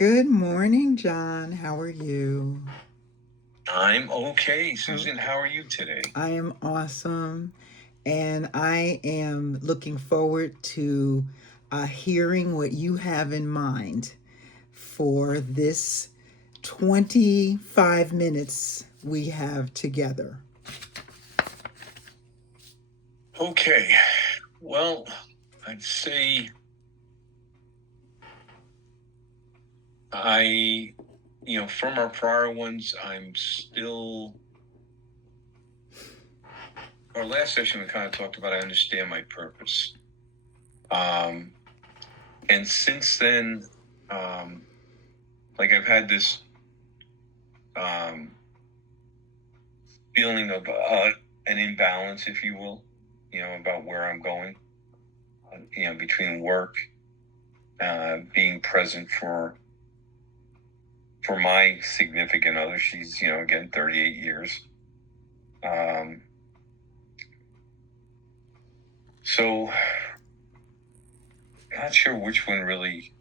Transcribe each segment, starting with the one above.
Good morning, John. How are you? I'm okay. Susan, how are you today? I am awesome. And I am looking forward to hearing what you have in mind for this 25 minutes we have together. Okay. Well, I'd say from our prior ones, our last session we kind of talked about I understand my purpose. And since then, I've had this feeling of an imbalance, if you will, about where I'm going, between work, being present for my significant other. She's, again, 38 years. So not sure which one really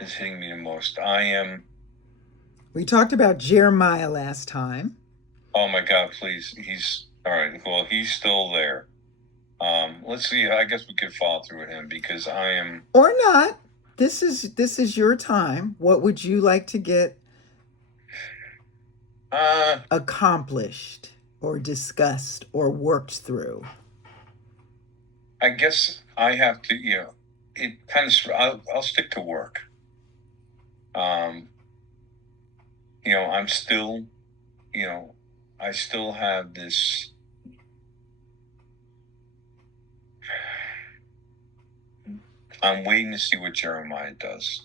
is hitting me the most. We talked about Jeremiah last time. Oh my God, please. He's all right. Well, he's still there. Let's see. I guess we could follow through with him because I am. Or not. This is your time. What would you like to get accomplished or discussed or worked through? I guess I have to, it kind of, I'll stick to work. I'm still, I still have this, I'm waiting to see what Jeremiah does.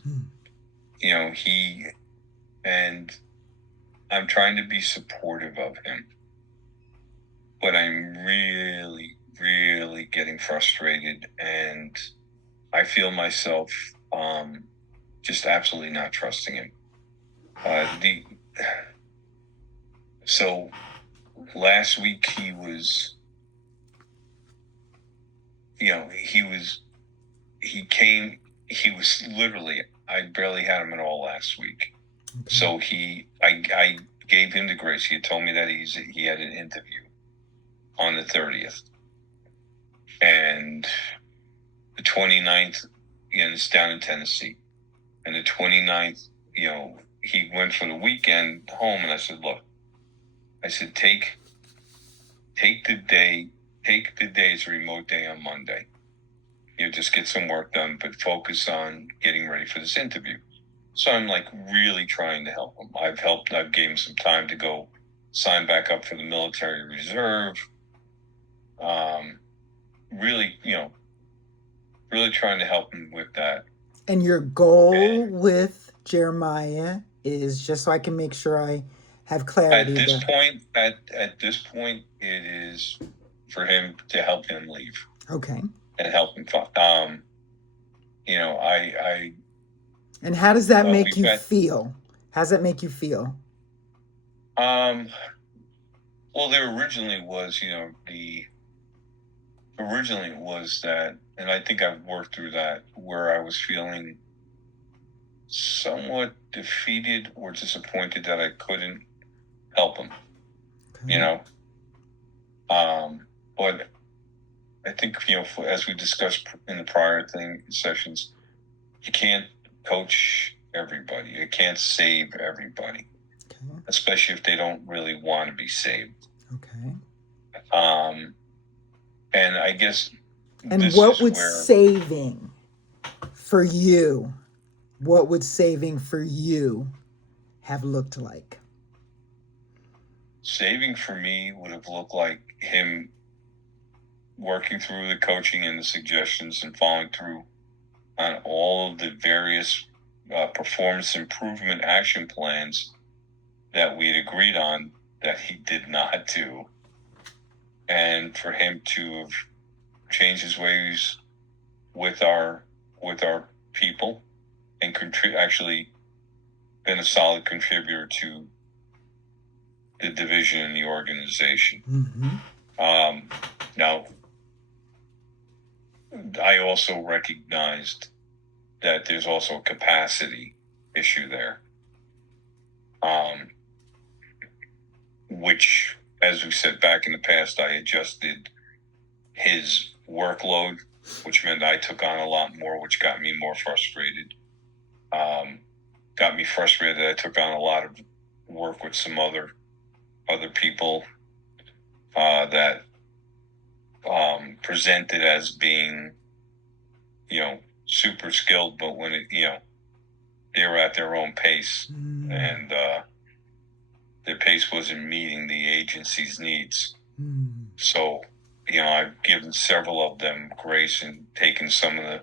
And I'm trying to be supportive of him, but I'm really, really getting frustrated, and I feel myself just absolutely not trusting him. So last week he was literally, I barely had him at all last week. Okay. So I gave him the grace. He had told me that he had an interview on the 30th. And the 29th, it's down in Tennessee. And the 29th, he went for the weekend home, and I said, look, take the day as a remote day on Monday. Just get some work done, but focus on getting ready for this interview. So I'm really trying to help him. I've gave him some time to go sign back up for the military reserve. Really trying to help him with that. And your goal with Jeremiah is, just so I can make sure I have clarity. At this point, it is for him to help him leave. Okay. And help him. And how does that make you feel? How does that make you feel? Well, there originally was that, and I think I've worked through that, where I was feeling somewhat defeated or disappointed that I couldn't help him. Okay. But I think, as we discussed in the prior sessions, you can't coach everybody. You can't save everybody. Okay. Especially if they don't really want to be saved. Okay. And I guess. And what would saving for you? What would saving for you have looked like? Saving for me would have looked like him working through the coaching and the suggestions and following through on all of the various performance improvement action plans that we'd agreed on that he did not do. And for him to have changed his ways with our people and actually been a solid contributor to the division and the organization. Mm-hmm. Now, I also recognized that there's also capacity issue there. Which, as we said back in the past, I adjusted his workload, which meant I took on a lot more, which got me more frustrated. Got me frustrated that I took on a lot of work with some other people that presented as being, super skilled, but when they were at their own pace, and their pace wasn't meeting the agency's needs. So, I've given several of them grace and taken some of the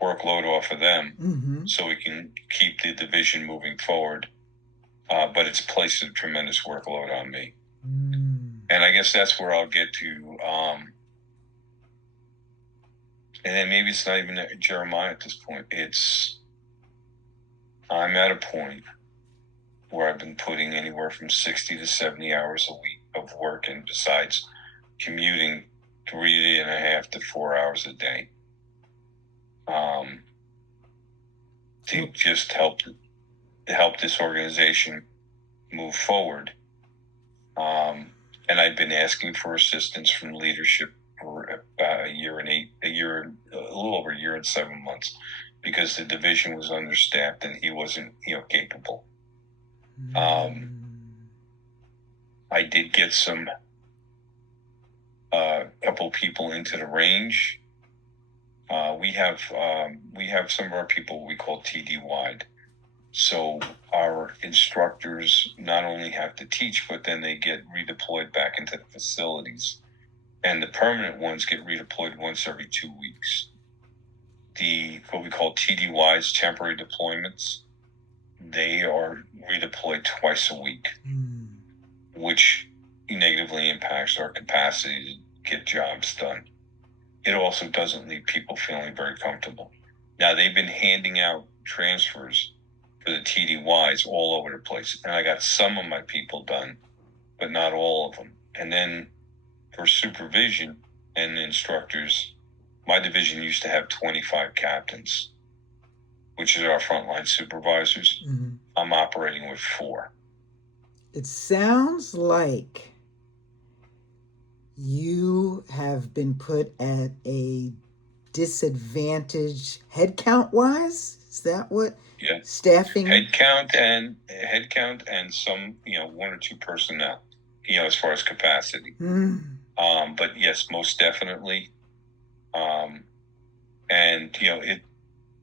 workload off of them, so we can keep the division moving forward. But it's placed a tremendous workload on me. And I guess that's where I'll get to. And then maybe it's not even Jeremiah at this point. I'm at a point where I've been putting anywhere from 60 to 70 hours a week of work, and besides commuting 3.5 to 4 hours a day, to just help this organization move forward. And I've been asking for assistance from leadership for about a little over a year and 7 months, because the division was understaffed and he wasn't, capable. I did get a couple people into the range. We have some of our people we call TD wide. So our instructors not only have to teach, but then they get redeployed back into the facilities. And the permanent ones get redeployed once every 2 weeks. What we call TDYs, temporary deployments, they are redeployed twice a week, which negatively impacts our capacity to get jobs done. It also doesn't leave people feeling very comfortable. Now, they've been handing out transfers for the TDYs all over the place, and I got some of my people done, but not all of them. And then for supervision and instructors, my division used to have 25 captains, which is our frontline supervisors. I'm operating with 4. It sounds like you have been put at a disadvantage headcount wise. Is that what? Yeah. Staffing. Headcount and some, 1 or 2 personnel, as far as capacity. But yes, most definitely. And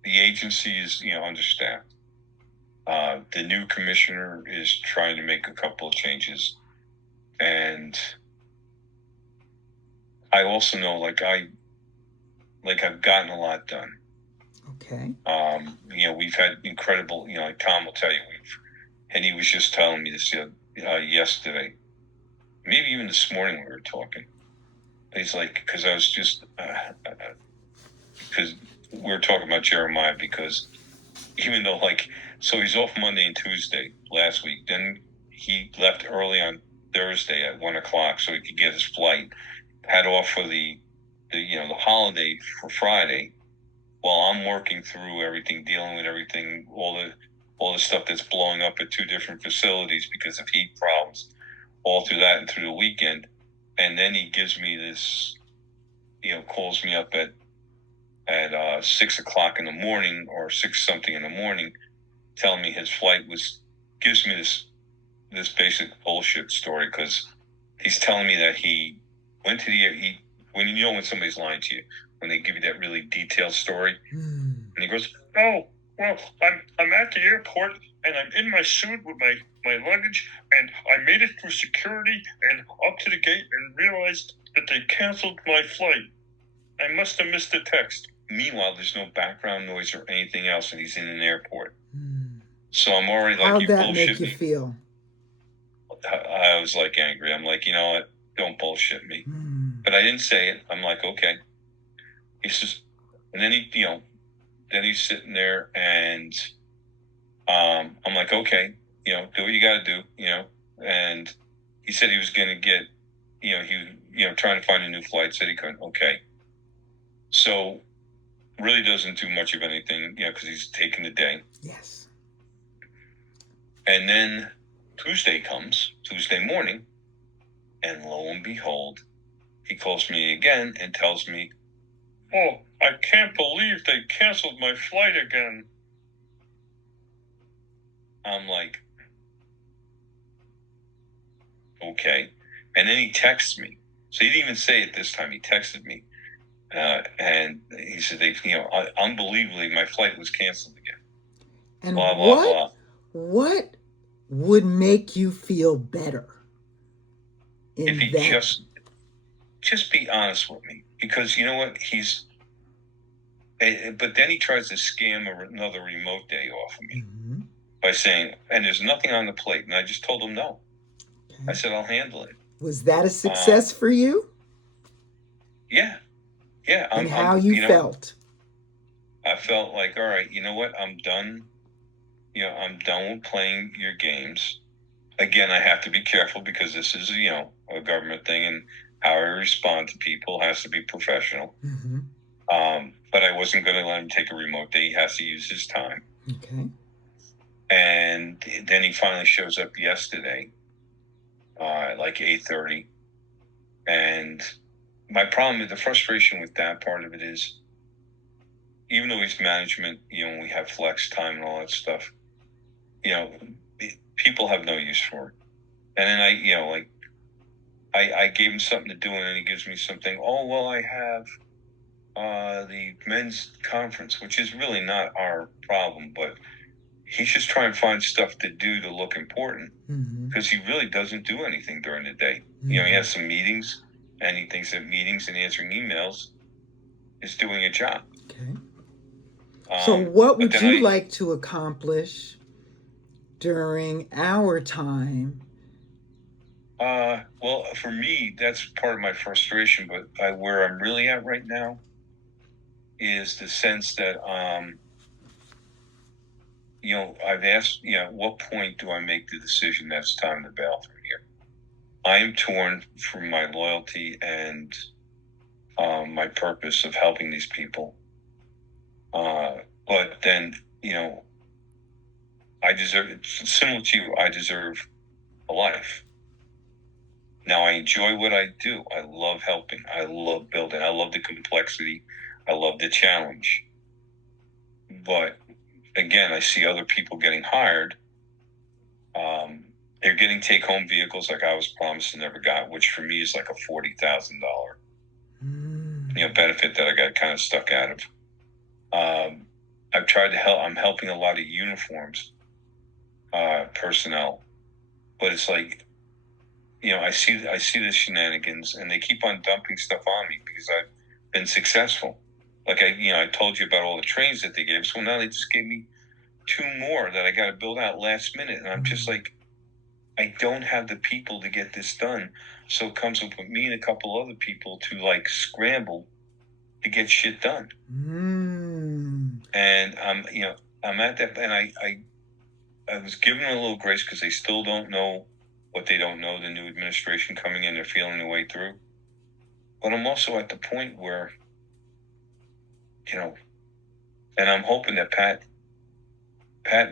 the agency is understaffed. The new commissioner is trying to make a couple of changes, and I also know I've gotten a lot done. Okay. We've had incredible, like Tom will tell you, and he was just telling me this yesterday, maybe even this morning we were talking. He's like, because I was just, because we were talking about Jeremiah, because even though so he's off Monday and Tuesday last week, then he left early on Thursday at 1:00 so he could get his flight, had off for the holiday for Friday, while I'm working through everything, dealing with everything, all the stuff that's blowing up at 2 different facilities because of heat problems, all through that and through the weekend. And then he gives me this, calls me up at 6:00 in the morning or 6 something in the morning, telling me his flight gives me this basic bullshit story, because he's telling me that he went to when somebody's lying to you, when they give you that really detailed story, and he goes, "Oh, well, I'm at the airport and I'm in my suit with my luggage, and I made it through security and up to the gate and realized that they canceled my flight. I must have missed the text." Meanwhile, there's no background noise or anything else, and he's in an airport. So I'm already like, how'd that make you feel? I was angry. I'm like, what? Don't bullshit me. But I didn't say it. I'm like, okay. He says, and then then he's sitting there, and I'm like, okay, do what you got to do, and he said he was going to get, he was, trying to find a new flight, said he couldn't. Okay. So really doesn't do much of anything, because he's taking the day. Yes. And then Tuesday morning, and lo and behold, he calls me again and tells me, "Oh, I can't believe they canceled my flight again." I'm like, okay. And then he texts me. So he didn't even say it this time. He texted me. And he said, unbelievably, my flight was canceled again. And Blah, blah, blah. what would make you feel better If in he that? just be honest with me. Because you know what? But then he tries to scam another remote day off of me by saying, and there's nothing on the plate. And I just told him no. Okay. I said, I'll handle it. Was that a success for you? Yeah. Yeah. And how you felt? I felt like, all right, you know what? I'm done. I'm done with playing your games. Again, I have to be careful because this is, a government thing, and how I respond to people has to be professional. Mm-hmm. But I wasn't going to let him take a remote day. He has to use his time. Okay. And then he finally shows up yesterday, at like 8:30. And my problem, the frustration with that part of it is, even though he's management, we have flex time and all that stuff, people have no use for it. And then I gave him something to do, and then he gives me something. Oh, well, I have the men's conference, which is really not our problem, but he's just trying to find stuff to do to look important, because he really doesn't do anything during the day. He has some meetings, and he thinks that meetings and answering emails is doing a job. Okay. So what would you like to accomplish during our time? Well, for me, that's part of my frustration, but where I'm really at right now is the sense that, I've asked, at what point do I make the decision that it's time to bail from here? I am torn from my loyalty and my purpose of helping these people. But then, I deserve, similar to you, I deserve a life. Now, I enjoy what I do. I love helping. I love building. I love the complexity. I love the challenge. But again, I see other people getting hired. They're getting take-home vehicles like I was promised and never got, which for me is like a $40,000 benefit that I got kind of stuck out of. I've tried to help. I'm helping a lot of uniforms personnel, but it's like, I see the shenanigans, and they keep on dumping stuff on me because I've been successful. Like I told you about all the trains that they gave us. Well, now they just gave me 2 more that I got to build out last minute, and I'm just like, I don't have the people to get this done. So it comes up with me and a couple other people to like scramble to get shit done. And I'm at that, and I was giving them a little grace because they still don't know what they don't know. The new administration coming in, they're feeling their way through. But I'm also at the point where, and I'm hoping that Pat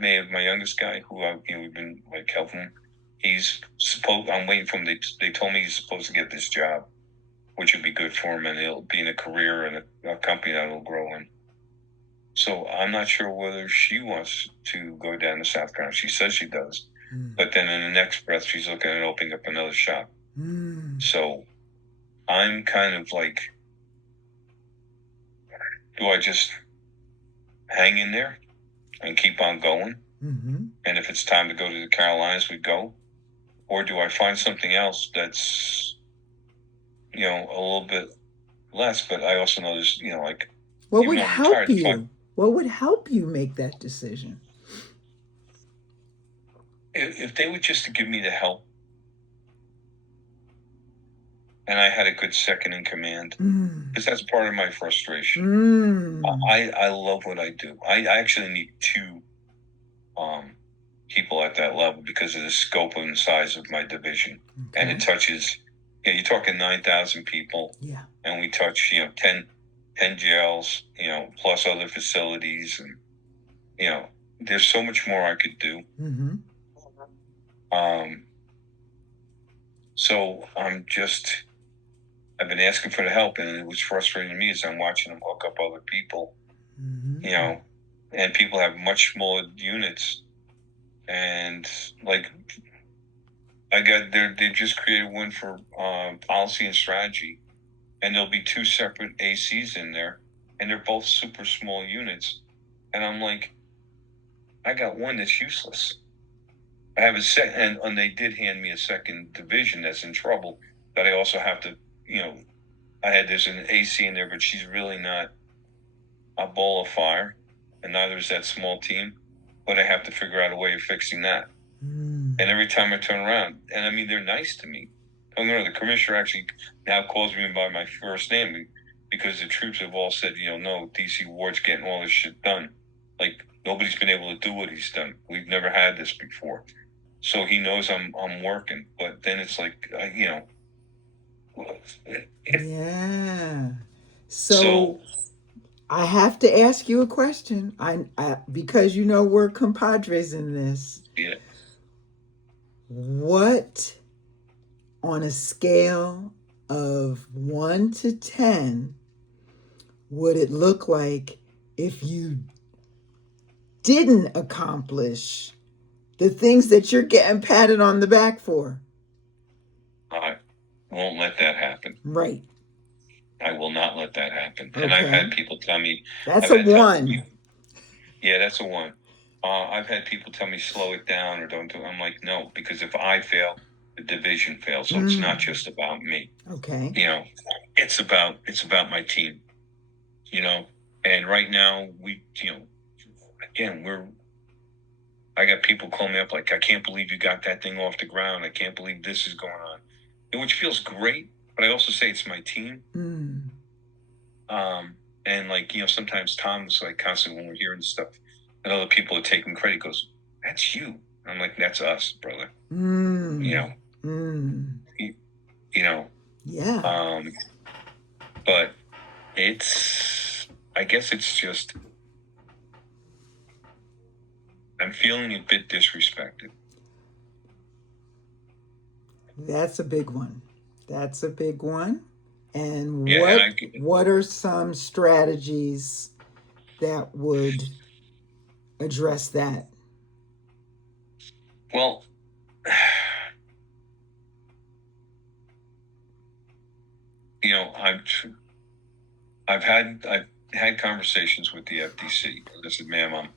May, my youngest guy, who we've been like helping, I'm waiting for him. They told me he's supposed to get this job, which would be good for him, and it'll be in a career and a company that will grow in. So I'm not sure whether she wants to go down to South Carolina. She says she does. But then in the next breath, she's looking at opening up another shop. So I'm kind of like, do I just hang in there and keep on going? And if it's time to go to the Carolinas, we go. Or do I find something else that's, a little bit less? But I also know there's, like... What would help you? What would help you make that decision? If they were just to give me the help, and I had a good second in command, because that's part of my frustration. I love what I do. I actually need 2 people at that level because of the scope and size of my division. Okay. And it touches, you're talking 9,000 people. Yeah. And we touch, 10 jails, plus other facilities. And, there's so much more I could do. So I've been asking for the help, and it was frustrating to me as I'm watching them hook up other people, Mm-hmm. And people have much smaller units, and like they just created one for policy and strategy, and there'll be two separate ACs in there, and they're both super small units, and I'm like, I got one that's useless. I have a second, and they did hand me a second division that's in trouble that I also have to, there's an AC in there, but she's really not a ball of fire, and neither is that small team. But I have to figure out a way of fixing that. Mm. And every time I turn around, and I mean, they're nice to me. Don't know, the commissioner actually now calls me by my first name because the troops have all said, no, DC Ward's getting all this shit done. Like, nobody's been able to do what he's done. We've never had this before. So he knows I'm working, but then it's like, Yeah. So I have to ask you a question. Because we're compadres in this. Yeah. What, on a scale of 1 to 10, would it look like if you didn't accomplish the things that you're getting patted on the back for? I won't let that happen. Right. I will not let that happen. Okay. And I've had people tell me that's a 1. Yeah, that's a 1. I've had people tell me slow it down or don't do it. I'm like, no, because if I fail, the division fails. So it's not just about me. Okay. It's about my team. And right now again, I got people calling me up like, I can't believe you got that thing off the ground. I can't believe this is going on. Which feels great, but I also say it's my team. And sometimes Tom's like constantly when we're hearing stuff and other people are taking credit, goes, that's you. I'm like, that's us, brother. Yeah. But I guess it's just, I'm feeling a bit disrespected. That's a big one. And yeah, what are some strategies that would address that? Well, I've had conversations with the FDC. I said, ma'am,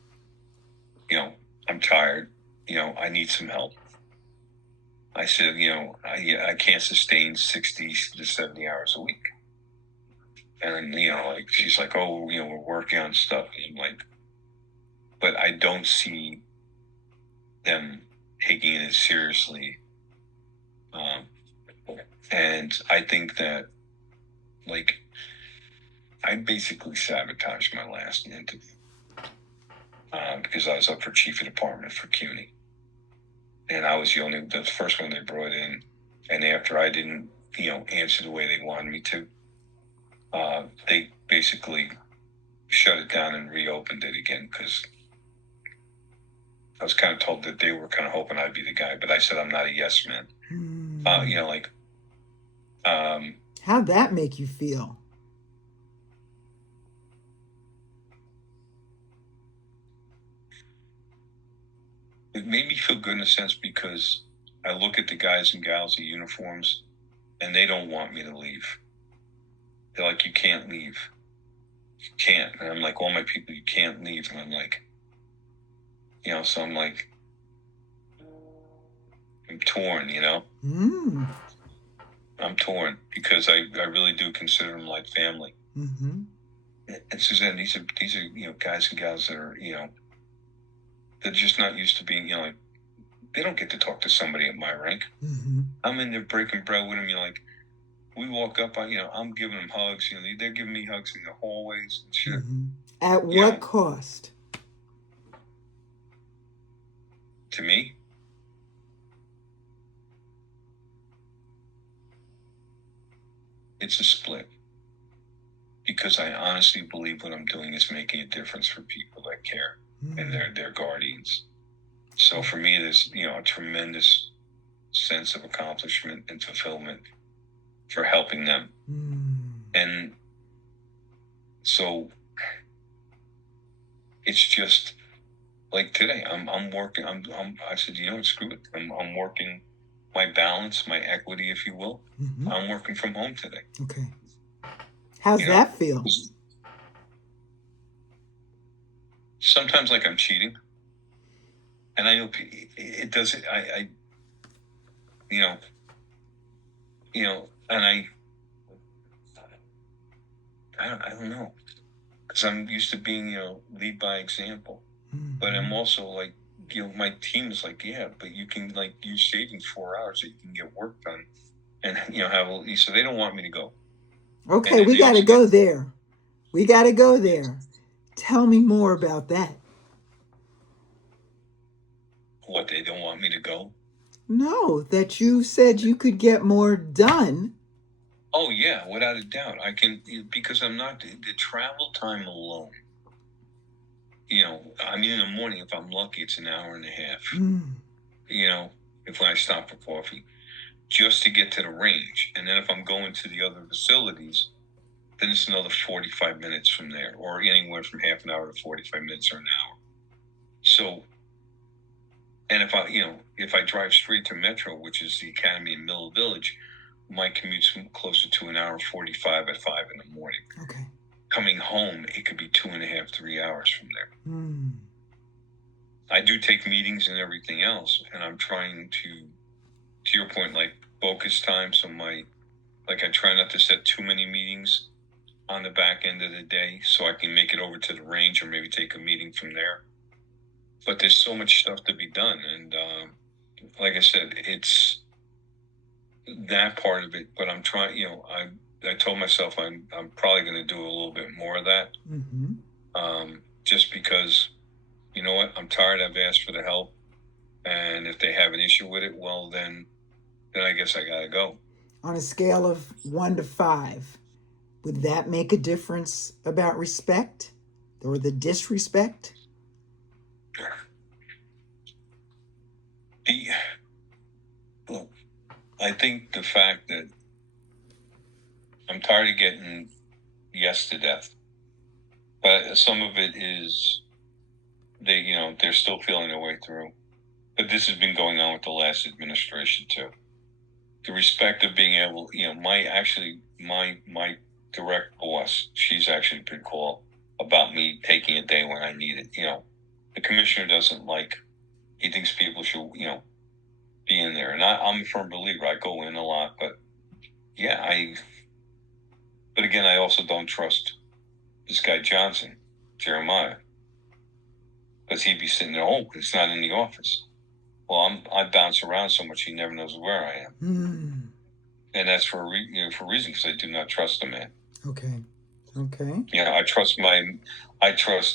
I'm tired. I need some help. I said, I can't sustain 60 to 70 hours a week. And she's like, oh, we're working on stuff. And I'm like, but I don't see them taking it as seriously. And I think that, I basically sabotaged my last interview because I was up for chief of department for CUNY. And I was the first one they brought in. And after I didn't, answer the way they wanted me to, they basically shut it down and reopened it again because I was kind of told that they were kind of hoping I'd be the guy. But I said, I'm not a yes man. How'd that make you feel? It made me feel good in a sense because I look at the guys and gals in uniforms and they don't want me to leave. They're like, you can't leave. You can't. And I'm like, all my people, you can't leave. And I'm like, so I'm like, I'm torn, I'm torn because I really do consider them like family. Mm-hmm. And Suzanne, these are guys and gals that are they're just not used to being they don't get to talk to somebody at my rank. Mm-hmm. I'm in there breaking bread with them. We walk up, I'm giving them hugs. They're giving me hugs in the hallways and shit. Mm-hmm. At what cost? To me? It's a split. Because I honestly believe what I'm doing is making a difference for people that care and their guardians. So for me, there's, a tremendous sense of accomplishment and fulfillment for helping them. And so it's just like today, I'm working. I said, screw it. I'm working my balance, my equity, if you will. I'm working from home today. Okay. How's that feel? Sometimes like I'm cheating, and I know it does. And I don't know, because I'm used to being, lead by example. But I'm also like, my team is like, yeah, but you can, like, use saving 4 hours so you can get work done, and so they don't want me to go. Okay, we got to go there. We got to go there. Tell me more about that. What, they don't want me to go? No, that you said you could get more done. Oh yeah, without a doubt. I can, because I'm not, the travel time alone. I mean, in the morning, if I'm lucky, it's an hour and a half. If I stop for coffee, just to get to the range. And then if I'm going to the other facilities, then it's another 45 minutes from there, or anywhere from half an hour to 45 minutes or an hour. So, and if I drive straight to Metro, which is the Academy in Mill Village, my commute's closer to an hour 45 at 5 in the morning. Okay. Coming home, it could be 2.5, 3 hours from there. I do take meetings and everything else, and I'm trying to your point, like focus time. So I try not to set too many meetings on the back end of the day, so I can make it over to the range or maybe take a meeting from there. But there's so much stuff to be done, and like I said, it's that part of it. But I'm trying. I told myself I'm probably going to do a little bit more of that, just because, you know what, I'm tired. I've asked for the help, and if they have an issue with it, well, then I guess I got to go. On a scale of 1 to 5, would that make a difference about respect or the disrespect? Look, I think the fact that I'm tired of getting yes to death, but some of it is they're still feeling their way through. But this has been going on with the last administration too. The respect of being able, my direct boss, she's actually been cool about me taking a day when I need it. The commissioner doesn't like. He thinks people should, be in there, and I'm a firm believer. I go in a lot, but yeah, But again, I also don't trust this guy Johnson, Jeremiah, because he'd be sitting there. Oh, it's not in the office. Well, I bounce around so much, he never knows where I am. And that's for for a reason, because I do not trust the man. Okay. I trust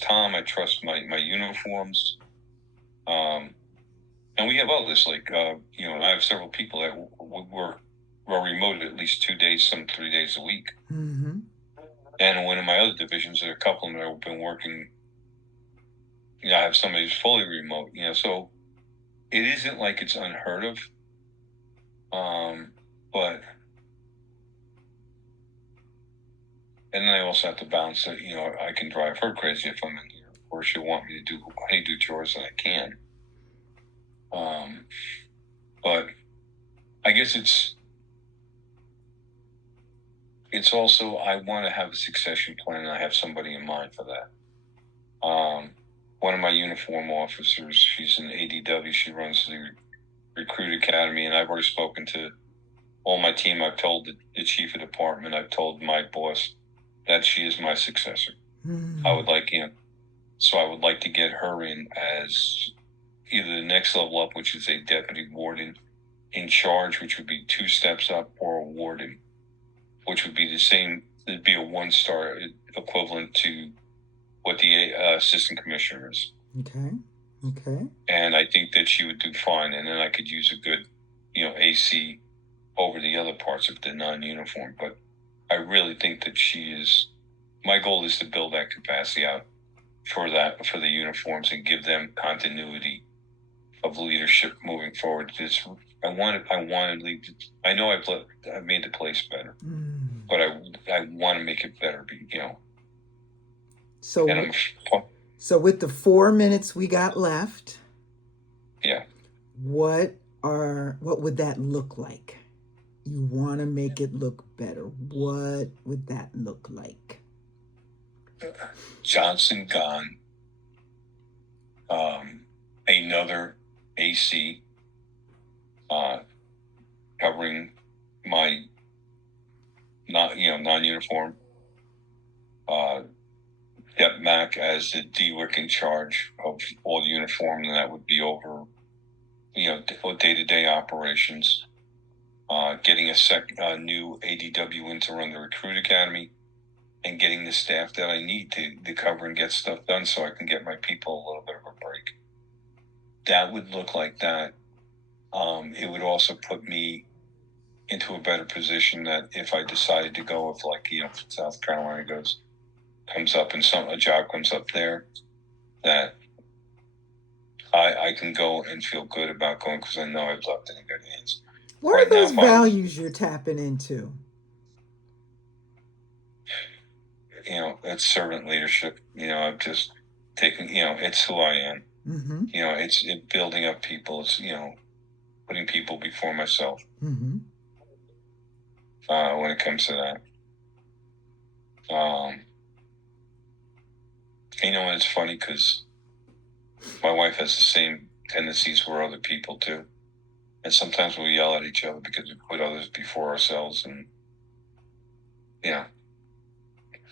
Tom. I trust my uniforms. And we have others I have several people that were remote at least 2 days, some 3 days a week. And in one of my other divisions, there are a couple of them that have been working. I have somebody who's fully remote. So it isn't like it's unheard of. But and then I also have to balance that. I can drive her crazy if I'm in here, or she'll want me to do chores, and I can. But I guess it's also, I want to have a succession plan, and I have somebody in mind for that. One of my uniform officers, she's an ADW. She runs the recruit academy, and I've already spoken to all my team. I've told the chief of department. I've told my boss that she is my successor. I would like, so I would like to get her in as either the next level up, which is a deputy warden in charge, which would be 2 steps up, or a warden, which would be the same. It'd be a 1-star equivalent to what the assistant commissioner is. Okay. And I think that she would do fine, and then I could use a good, AC over the other parts of the non-uniform. But I really think that my goal is to build that capacity out for the uniforms and give them continuity of leadership moving forward. I want to leave. I know I've made the place better, but I want to make it better. So with the 4 minutes we got left, yeah, what would that look like? You want to make it look better. What would that look like? Johnson gone. Another AC covering my non-uniform. Get Mac as the DWIC in charge of all the uniform, and that would be over day-to-day operations. Getting a new ADW in to run the recruit academy, and getting the staff that I need to cover and get stuff done so I can get my people a little bit of a break. That would look like that. It would also put me into a better position that if I decided to go, if South Carolina comes up and a job comes up there, that I can go and feel good about going because I know I've left it in good hands. What are those values you're tapping into? It's servant leadership. I've just taken, it's who I am. Mm-hmm. It's building up people. It's, putting people before myself. Mm-hmm. When it comes to that. And it's funny because my wife has the same tendencies for other people too. And sometimes we yell at each other because we put others before ourselves, and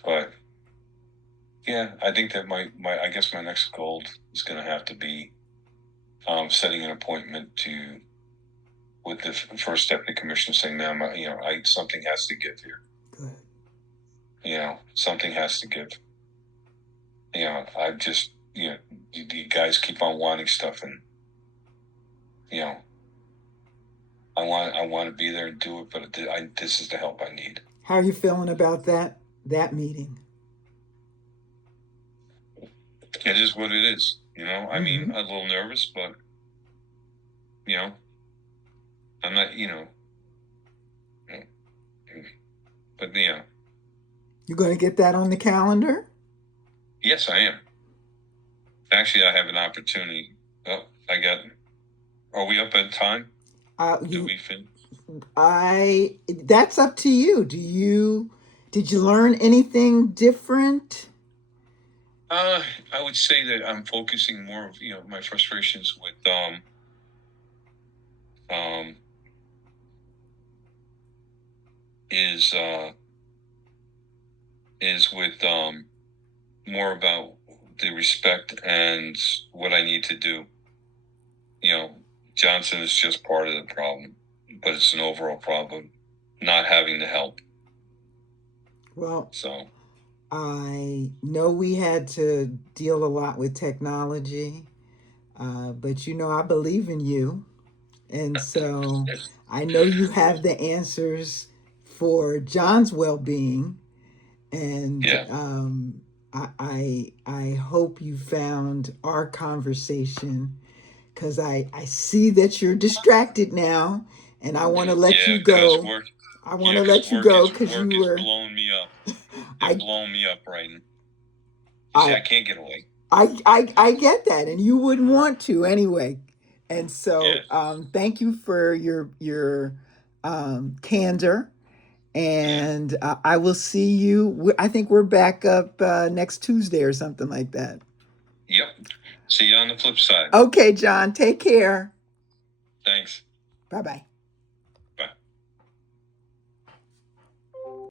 but I think that I guess my next goal is going to have to be setting an appointment with the first deputy commissioner, saying, "Ma'am, something has to give here. Good. Something has to give. I just you guys keep on wanting stuff, and I want to be there and do it, but this is the help I need." How are you feeling about that meeting? It is what it is. I mean, a little nervous, but I'm not. But you're going to get that on the calendar? Yes, I am. Actually, I have an opportunity. Oh, are we up at time? Do we finish? That's up to you. Did you learn anything different? I would say that I'm focusing more of my frustrations with is with more about the respect and what I need to do. Johnson is just part of the problem, but it's an overall problem, not having the help. Well, so I know we had to deal a lot with technology, but I believe in you. And so I know you have the answers for John's well-being. And I hope you found our conversation, because I see that you're distracted now, and I want to let you go. I want to let you go because you were blowing me up. They're blowing me up right now. I can't get away. I get that, and you wouldn't want to anyway. And so thank you for your candor. And I will see you. I think we're back up next Tuesday or something like that. Yep. See you on the flip side. Okay, John. Take care. Thanks. Bye-bye.